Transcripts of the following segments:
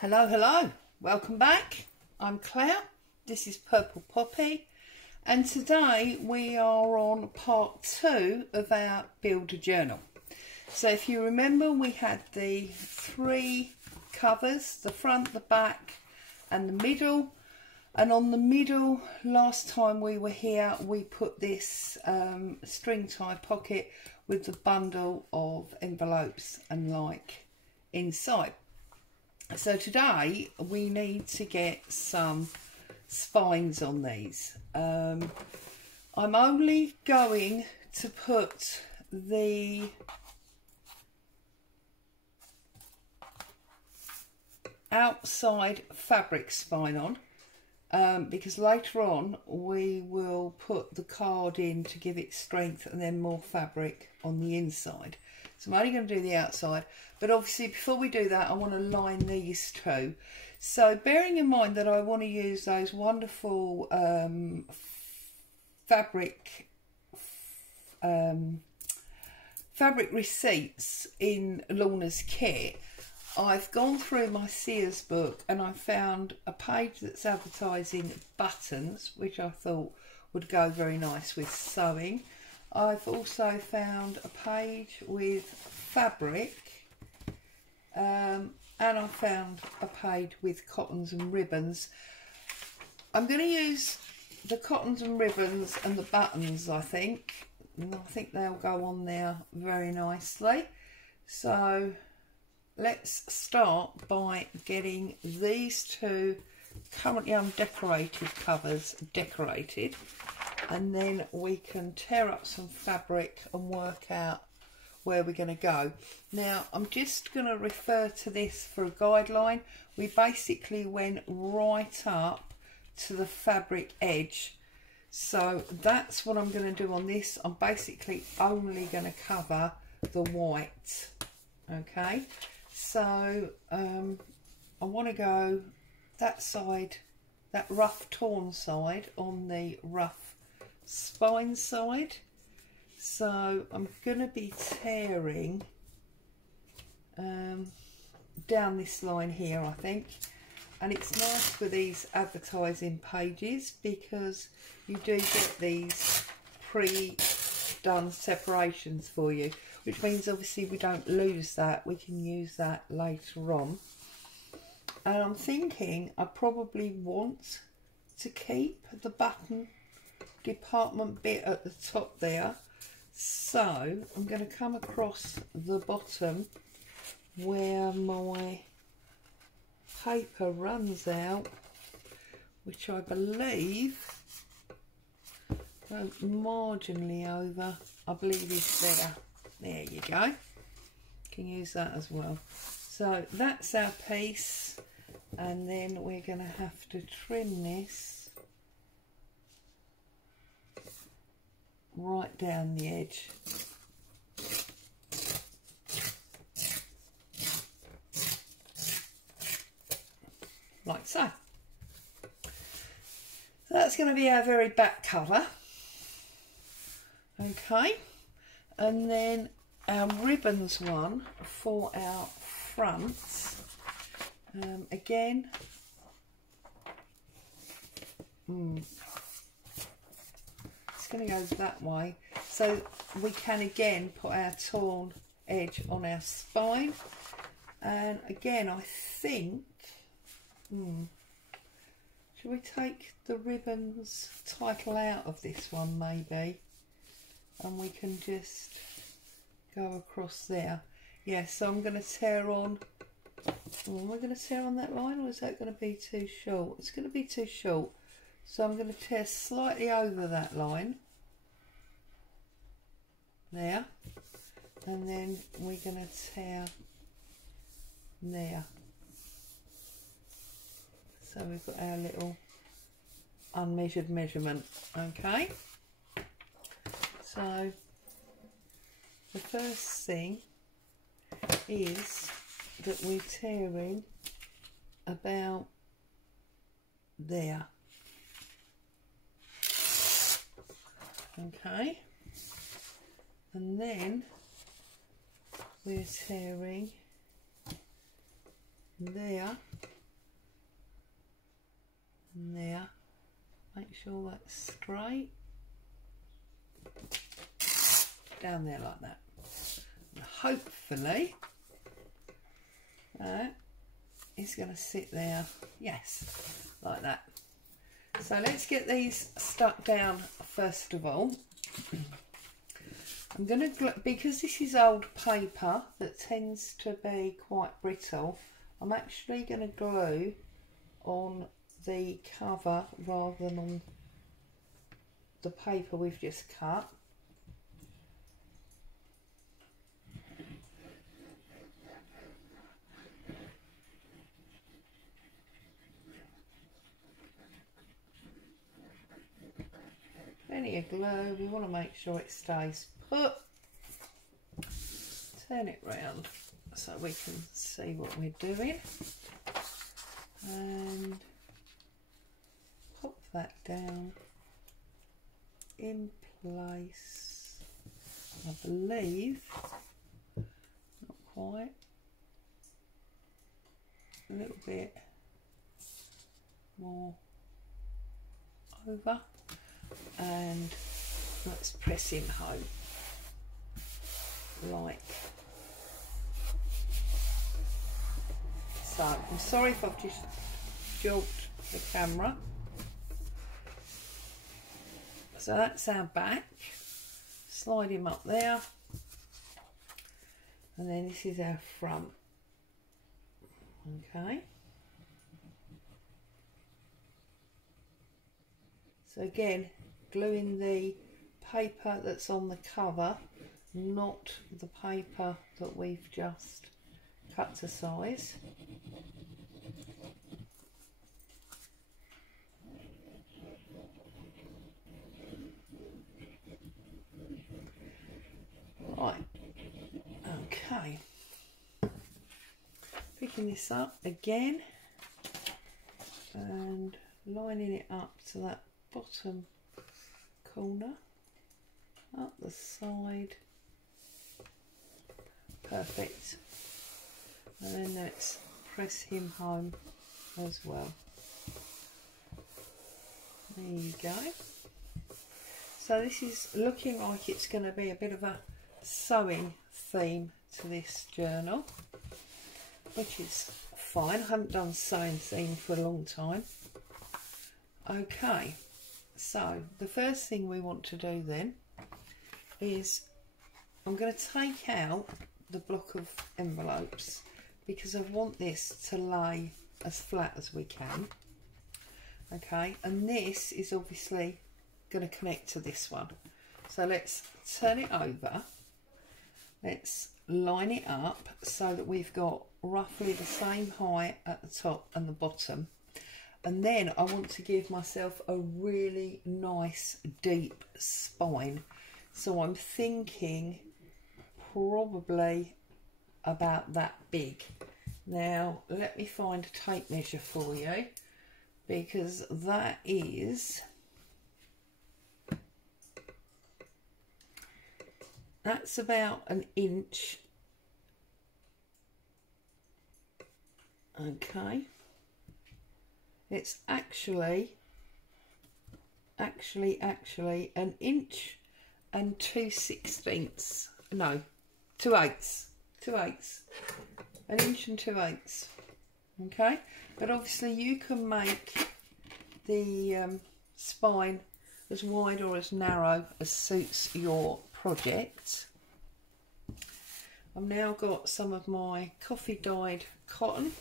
Hello, hello, welcome back. I'm Claire, this is Purple Poppy, and today we are on part 2 of our Builder Journal. So if you remember, we had the 3 covers, the front, the back and the middle, and on the middle, last time we were here, we put this string tie pocket with the bundle of envelopes and like inside. So today we need to get some spines on these. I'm only going to put the outside fabric spine on because later on we will put the card in to give it strength and then more fabric on the inside. So I'm only going to do the outside, but obviously before we do that I want to line these two. So bearing in mind that I want to use those wonderful fabric receipts in Lorna's kit, I've gone through my Sears book and I found a page that's advertising buttons, which I thought would go very nice with sewing. I've also found a page with fabric and I found a page with cottons and ribbons. I'm going to use the cottons and ribbons and the buttons, I think. And I think they'll go on there very nicely. So let's start by getting these two currently undecorated covers decorated, and then we can tear up some fabric and work out where we're going to go. Now I'm just going to refer to this for a guideline. We basically went right up to the fabric edge, so that's what I'm going to do on this. I'm basically only going to cover the white. Okay, so I want to go that side, that rough torn side, on the rough spine side. So I'm going to be tearing down this line here, I think. And it's nice for these advertising pages because you do get these pre-done separations for you, which means obviously we don't lose that, we can use that later on. And I'm thinking I probably want to keep the button department bit at the top there, so I'm going to come across the bottom where my paper runs out, which I believe marginally over, I believe is there. There you go, can use that as well. So that's our piece, and then we're going to have to trim this right down the edge. Like so. So that's going to be our very back cover. Okay, and then our ribbons one for our fronts. Again, it's going to go that way, so we can again put our torn edge on our spine. And again, I think, should we take the ribbons title out of this one maybe, and we can just go across there. Yeah, so I'm going to tear on. Am I going to tear on that line, or is that going to be too short? It's going to be too short, so I'm going to tear slightly over that line there, and then we're going to tear there. So we've got our little unmeasured measurement. Okay, so the first thing is that we're tearing about there. Okay, and then we're tearing there sure that's straight. Down there like that. And hopefully that is going to sit there, yes, like that. So let's get these stuck down first of all. I'm going to, because this is old paper that tends to be quite brittle, I'm actually going to glue on the cover rather than on the paper we've just cut. Plenty of glue, we want to make sure it stays put. Turn it round so we can see what we're doing. And pop that down in place. I believe, not quite, a little bit more over, and let's press him home like so. I'm sorry if I've just jogged the camera. So that's our back. Slide him up there, and then this is our front. Okay. So again, gluing the paper that's on the cover, not the paper that we've just cut to size. Right, okay. Picking this up again and lining it up to that bottom corner, up the side, perfect, and then let's press him home as well. There you go. So this is looking like it's going to be a bit of a sewing theme to this journal, which is fine. I haven't done sewing theme for a long time. Okay. So the first thing we want to do then is I'm going to take out the block of envelopes because I want this to lay as flat as we can. Okay, and this is obviously going to connect to this one. So let's turn it over. Let's line it up so that we've got roughly the same height at the top and the bottom. And then I want to give myself a really nice deep spine. So I'm thinking probably about that big. Now let me find a tape measure for you, because that is, that's about 1 inch. Okay. It's actually 1 inch and 2/16. No, 2/8. 2/8. 1 inch and 2/8. Okay, but obviously you can make the spine as wide or as narrow as suits your project. I've now got some of my coffee dyed cotton.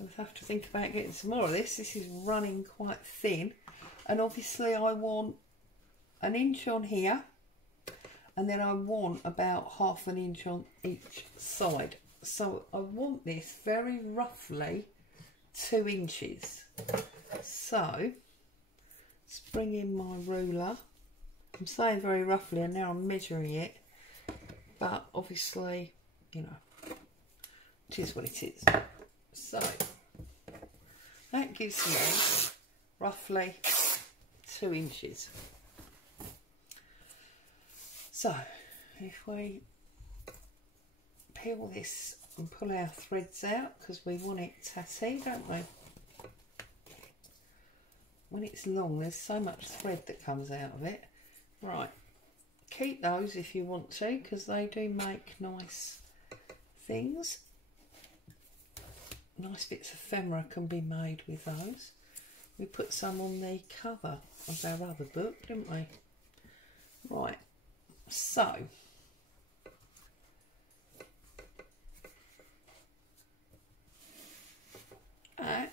I'll have to think about getting some more of this. This is running quite thin, and obviously I want 1 inch on here, and then I want about 1/2 inch on each side. So I want this very roughly 2 inches. So let's bring in my ruler. I'm saying very roughly, and now I'm measuring it, but obviously, you know, it is what it is. So that gives me roughly 2 inches. So if we peel this and pull our threads out, because we want it tatty, don't we? when it's long, there's so much thread that comes out of it. Right, keep those if you want to, because they do make nice things. Nice bits of ephemera can be made with those. We put some on the cover of our other book, didn't we? Right, so that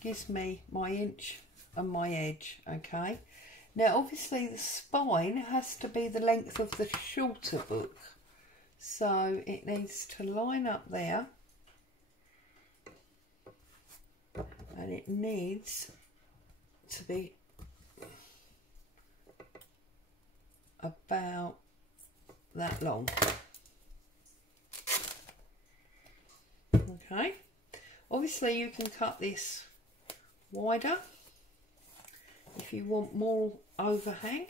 gives me my inch and my edge. Okay, now obviously the spine has to be the length of the shorter book, so it needs to line up there, and it needs to be about that long. Okay, obviously you can cut this wider if you want more overhang.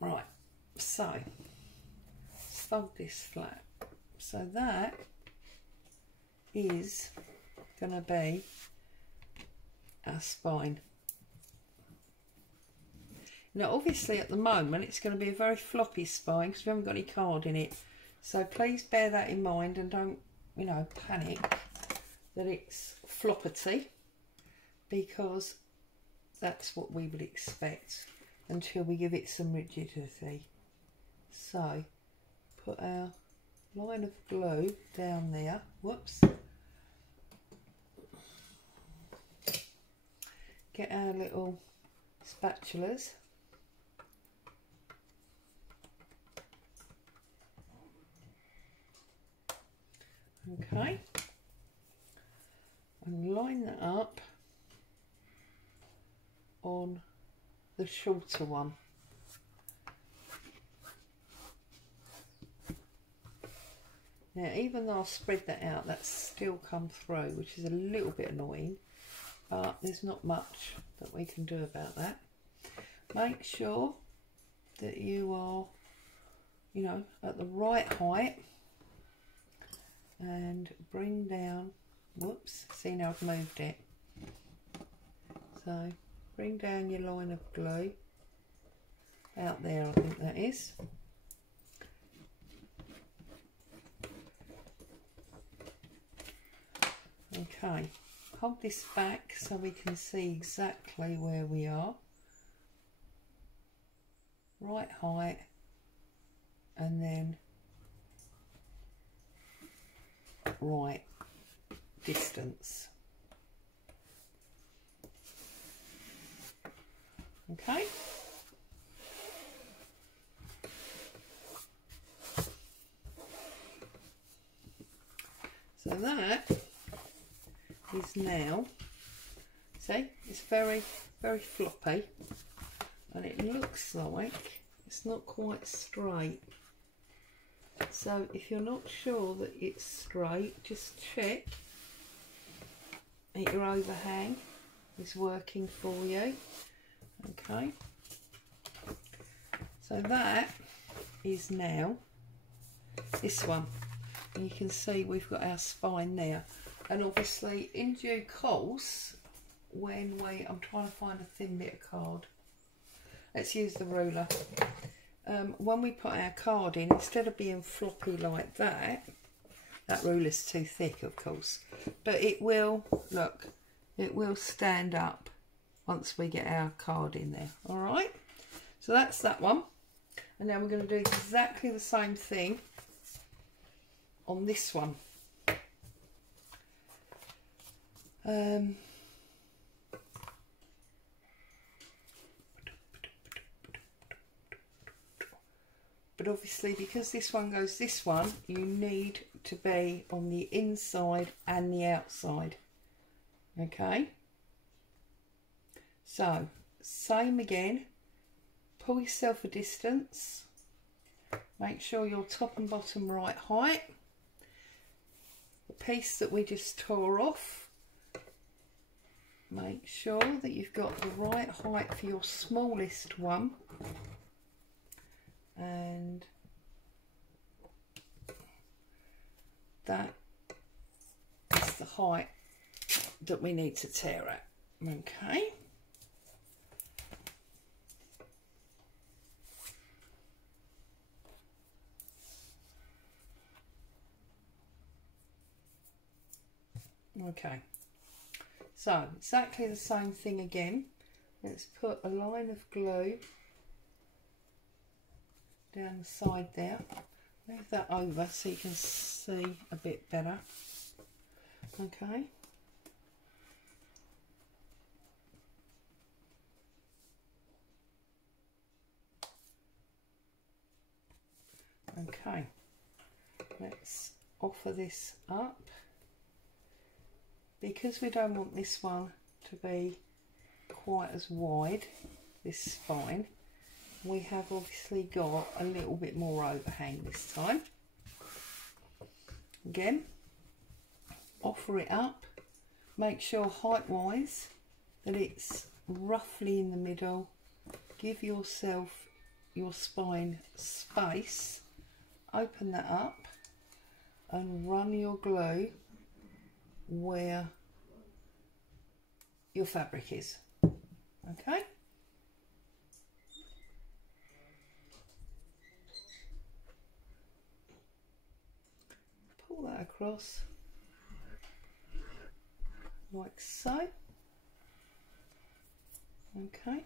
Right, so let's fold this flat. So that is going to be our spine. Now obviously at the moment it's going to be a very floppy spine because we haven't got any card in it, so please bear that in mind and don't, you know, panic that it's floppity, because that's what we would expect until we give it some rigidity. So put our line of glue down there, whoops, get our little spatulas, okay, and line that up on the shorter one. Now even though I'll spread that out, that's still come through, which is a little bit annoying, but there's not much that we can do about that. Make sure that you are, you know, at the right height, and bring down, whoops, see now I've moved it. So bring down your line of glue, out there I think that is. Okay, hold this back so we can see exactly where we are. Right height, and then right distance. Okay. So that is now, see, it's very, very floppy, and it looks like it's not quite straight. So if you're not sure that it's straight, just check that your overhang is working for you. Okay, so that is now this one, and you can see we've got our spine there. And obviously in due course, when I'm trying to find a thin bit of card, let's use the ruler. When we put our card in, instead of being floppy like that ruler's too thick of course, but it will, look, it will stand up once we get our card in there. All right, so that's that one, and now we're going to do exactly the same thing on this one. But obviously because this one goes this one, you need to be on the inside and the outside. Okay, so same again, pull yourself a distance, make sure you're top and bottom right height. The piece that we just tore off, make sure that you've got the right height for your smallest one, and that is the height that we need to tear at. Okay. Okay, so exactly the same thing again. Let's put a line of glue down the side there. Move that over so you can see a bit better. Okay. Okay, let's offer this up. Because we don't want this one to be quite as wide, this spine, we have obviously got a little bit more overhang this time. Again, offer it up, make sure height wise that it's roughly in the middle. Give yourself your spine space, open that up and run your glue where your fabric is. Okay, pull that across like so. Okay,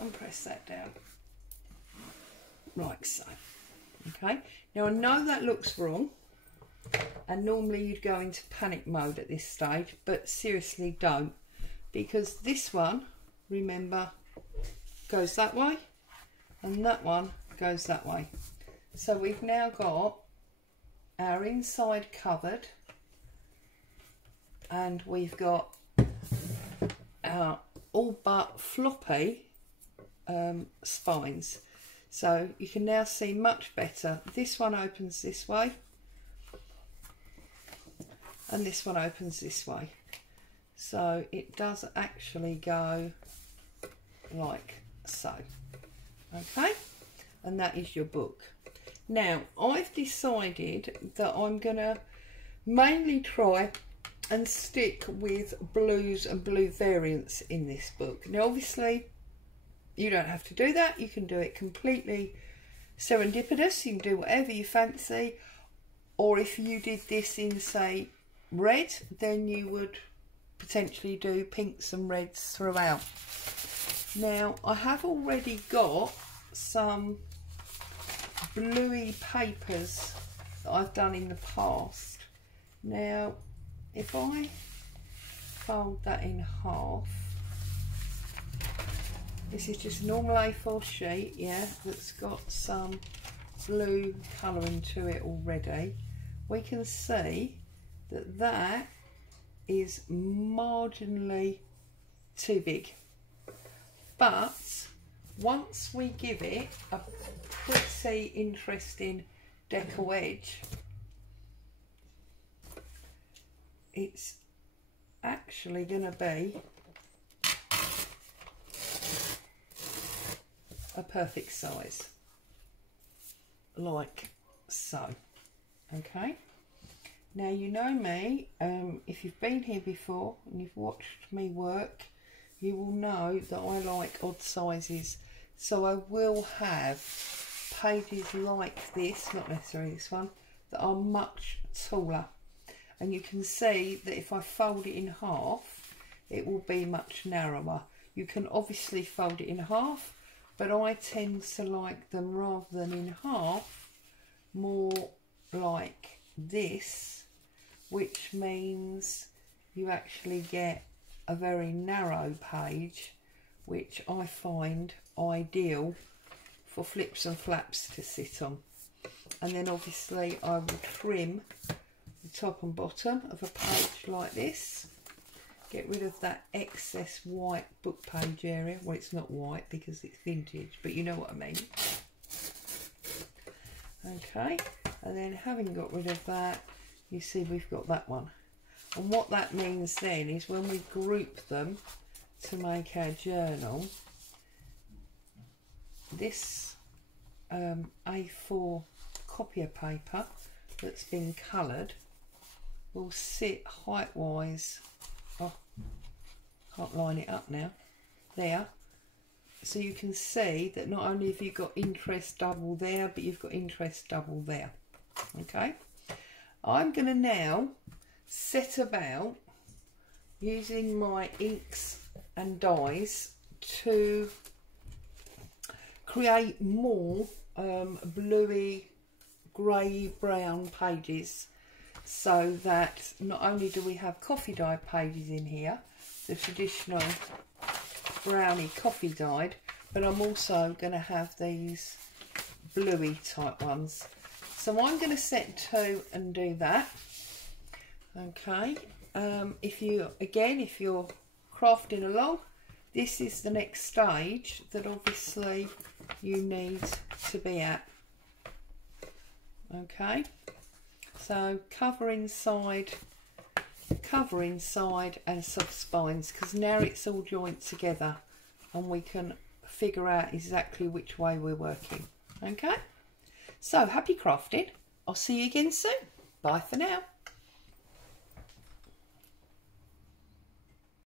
and press that down like so. Okay, now I know that looks wrong and normally you'd go into panic mode at this stage, but seriously don't, because this one, remember, goes that way and that one goes that way. So we've now got our inside covered and we've got our all but floppy spines. So you can now see much better. This one opens this way and this one opens this way. So it does actually go like so. Okay, and that is your book. Now I've decided that I'm gonna mainly try and stick with blues and blue variants in this book. Now obviously you don't have to do that, you can do it completely serendipitous, you can do whatever you fancy, or if you did this in say red, then you would potentially do pinks and reds throughout. Now I have already got some bluey papers that I've done in the past. Now if I fold that in half, this is just normal A4 sheet, yeah, that's got some blue colouring to it already. We can see that that is marginally too big. But once we give it a pretty interesting deco edge, it's actually going to be a perfect size, like so. Okay, now you know me, if you've been here before and you've watched me work, you will know that I like odd sizes, so I will have pages like this, not necessarily this one, that are much taller, and you can see that if I fold it in half it will be much narrower. You can obviously fold it in half, but I tend to like them, rather than in half, more like this, which means you actually get a very narrow page, which I find ideal for flips and flaps to sit on. And then obviously I will trim the top and bottom of a page like this, get rid of that excess white book page area. Well, it's not white because it's vintage, but you know what I mean. Okay, and then having got rid of that, you see we've got that one. And what that means then is when we group them to make our journal, this A4 copier paper that's been coloured will sit height-wise. Oh, can't line it up now. There. So you can see that not only have you got interest double there, but you've got interest double there. Okay. I'm going to now set about using my inks and dyes to create more bluey, grey, brown pages, so that not only do we have coffee dyed pages in here, the traditional brownie coffee dyed, but I'm also going to have these bluey type ones. So I'm going to set to and do that. Okay, if you're crafting along, this is the next stage that obviously you need to be at. Okay, so cover inside and soft spines, because now it's all joined together and we can figure out exactly which way we're working. Okay, so happy crafting. I'll see you again soon. Bye for now.